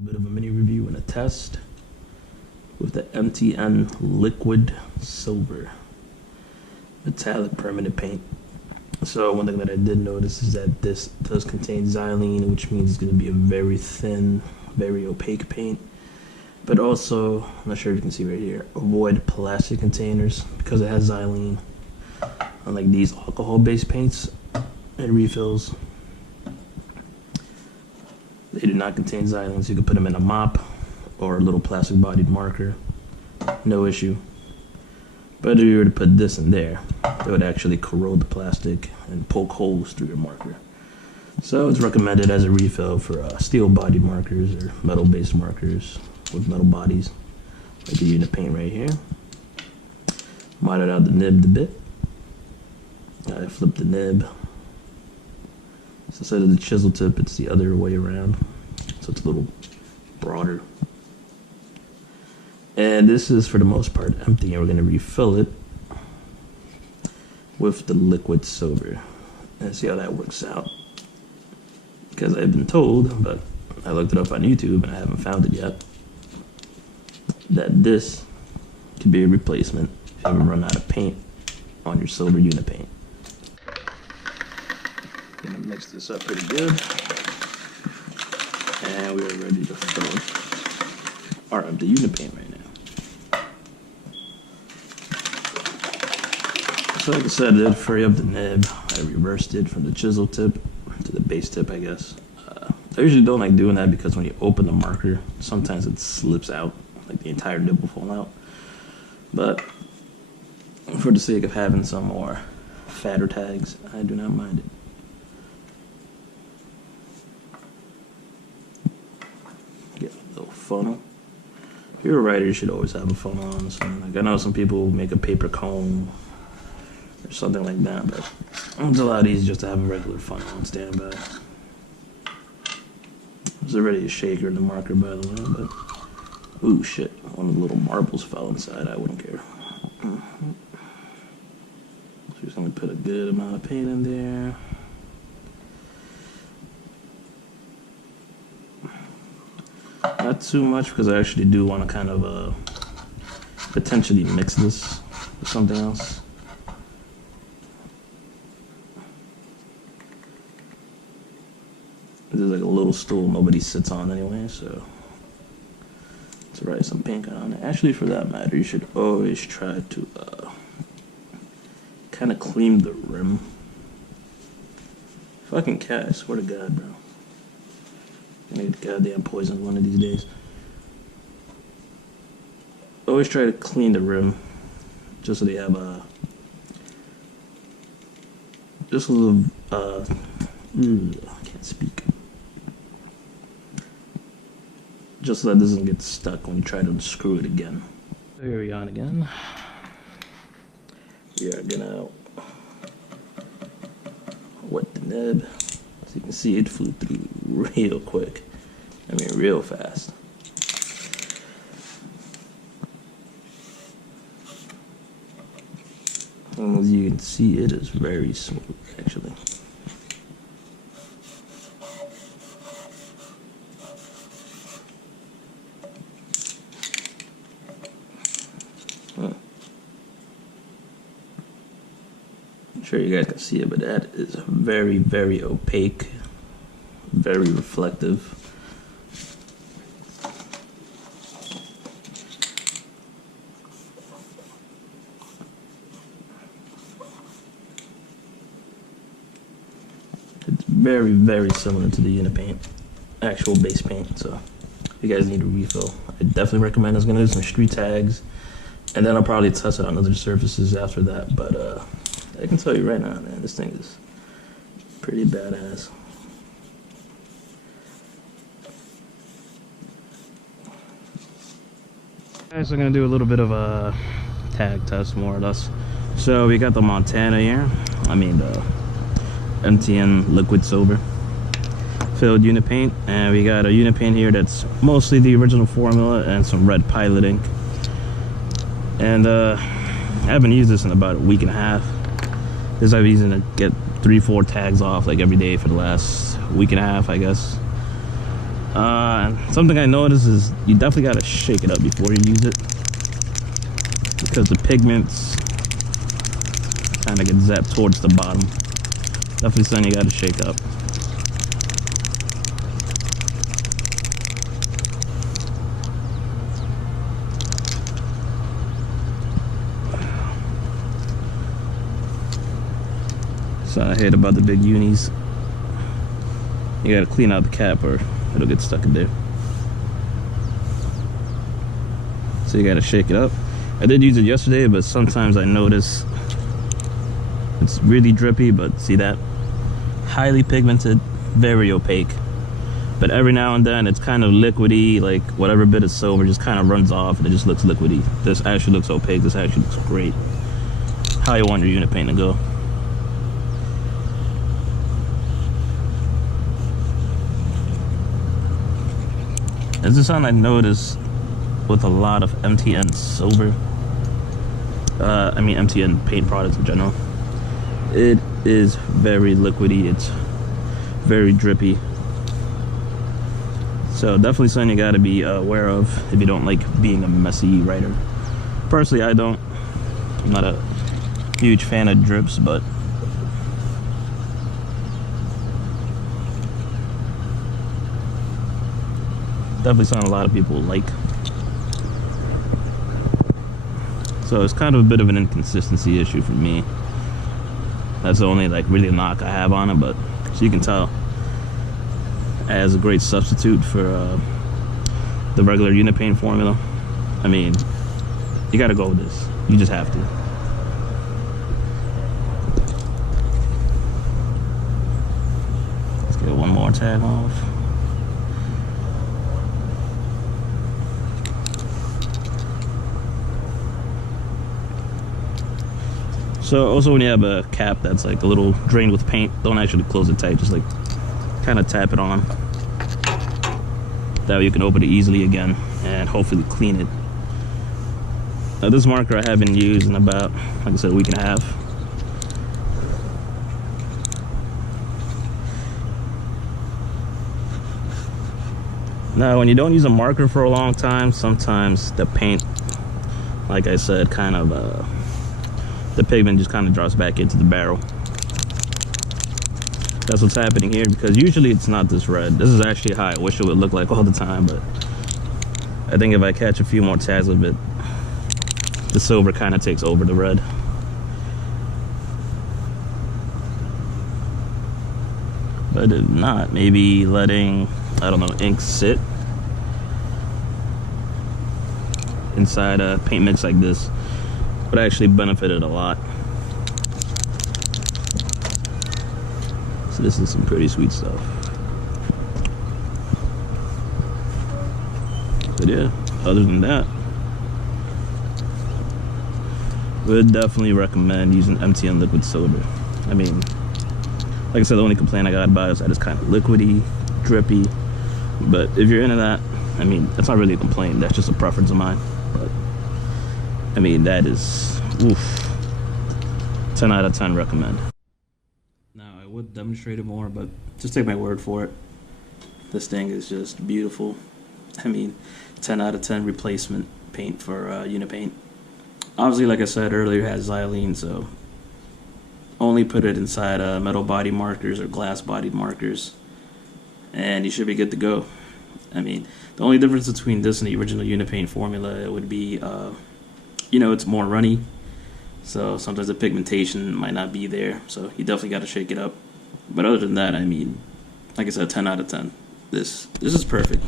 A bit of a mini review and a test with the MTN Liquid Silver Metallic Permanent Paint. So one thing that I did notice is that this does contain xylene, which means it's going to be a very thin, very opaque paint. But also, I'm not sure if you can see right here, avoid plastic containers because it has xylene. Unlike these alcohol-based paints and refills, they do not contain xylene, so you can put them in a mop or a little plastic-bodied marker. No issue. But if you were to put this in there, it would actually corrode the plastic and poke holes through your marker. So it's recommended as a refill for steel-bodied markers or metal-based markers with metal bodies, like the unit paint right here. Modded out the nib a bit. I flipped the nib. So instead of the chisel tip, it's the other way around. So it's a little broader. And this is for the most part empty, and we're going to refill it with the liquid silver and see how that works out. Because I've been told, but I looked it up on YouTube and I haven't found it yet, that this could be a replacement if you ever run out of paint on your silver unit paint. Gonna mix this up pretty good, and we are ready to fill our empty unit paint right now. So like I said, I did furry up the nib. I reversed it from the chisel tip to the base tip, I guess. I usually don't like doing that because when you open the marker, sometimes it slips out, like the entire nib will fall out. But for the sake of having some more fatter tags, I do not mind it. Get a little funnel. If you're a writer, you should always have a funnel on. So, like, I know some people make a paper cone or something like that, but it's a lot easier just to have a regular funnel on standby. There's already a shaker in the marker, by the way, but ooh, shit, one of the little marbles fell inside. I wouldn't care. So just gonna put a good amount of paint in there. Not too much, because I actually do want to kind of potentially mix this with something else. This is like a little stool nobody sits on anyway, so let's write some pink on it. Actually, for that matter, you should always try to kind of clean the rim. Fucking cat, I swear to God, bro. I'm gonna get goddamn poisoned one of these days. Always try to clean the rim, just so they have just a little, I can't speak. Just so that doesn't get stuck when you try to unscrew it again. So here we are again. We are gonna wet the nib. So you can see it flew through real quick. I mean, real fast. And as you can see, it is very smooth, actually. I'm sure you guys can see it, but that is very, very opaque, very reflective. It's very, very similar to the unit paint, actual base paint. So if you guys need a refill, I definitely recommend. I was gonna do some street tags, and then I'll probably test it on other surfaces after that. But I can tell you right now, man, this thing is pretty badass. Guys, I'm gonna do a little bit of a tag test, more or less. So we got the Montana here. I mean the MTN Liquid Silver filled unit paint, and we got a unit paint here that's mostly the original formula and some red Pilot ink. And I haven't used this in about a week and a half. This I've been using to get 3-4 tags off like every day for the last week and a half, I guess. Something I noticed is you definitely gotta shake it up before you use it, because the pigments kind of get zapped towards the bottom. Definitely something you gotta shake up. So I hate about the big unis. You gotta clean out the cap or it'll get stuck in there. So you gotta shake it up. I did use it yesterday, but sometimes I notice it's really drippy, but see that? Highly pigmented, very opaque. But every now and then it's kind of liquidy, like whatever bit of silver just kind of runs off and it just looks liquidy. This actually looks opaque, this actually looks great. How you want your unit paint to go. This is something I noticed with a lot of MTN silver. I mean MTN paint products in general. It is very liquidy, it's very drippy. So definitely something you gotta be aware of if you don't like being a messy writer. Personally, I don't. I'm not a huge fan of drips, but definitely something a lot of people like. So it's kind of a bit of an inconsistency issue for me. That's the only like really knock I have on it, but so you can tell as a great substitute for the regular unit paint formula. I mean, you gotta go with this. You just have to. Let's get one more tag off. So also when you have a cap that's like a little drained with paint, don't actually close it tight, just like kind of tap it on. That way you can open it easily again and hopefully clean it. Now this marker I haven't used in about, like I said, a week and a half. Now when you don't use a marker for a long time, sometimes the paint, like I said, kind of the pigment just kind of drops back into the barrel. That's what's happening here, because usually it's not this red. This is actually how I wish it would look like all the time, but I think if I catch a few more tags of it, the silver kind of takes over the red. But if not, maybe letting, I don't know, ink sit inside a paint mix like this would actually benefit it a lot. So this is some pretty sweet stuff. But yeah, other than that, would definitely recommend using MTN liquid silver. I mean, like I said, the only complaint I got about it is that it's kind of liquidy, drippy. But if you're into that, I mean, that's not really a complaint, that's just a preference of mine. But I mean, that is, oof, 10 out of 10 recommend. Now I would demonstrate it more, but just take my word for it. This thing is just beautiful. I mean, 10 out of 10 replacement paint for unit paint. Obviously, like I said earlier, it has xylene, so only put it inside metal body markers or glass bodied markers and you should be good to go. I mean, the only difference between this and the original unit paint formula would be you know, it's more runny, so sometimes the pigmentation might not be there, so you definitely got to shake it up. But other than that, I mean, like I said, 10 out of 10. This is perfect.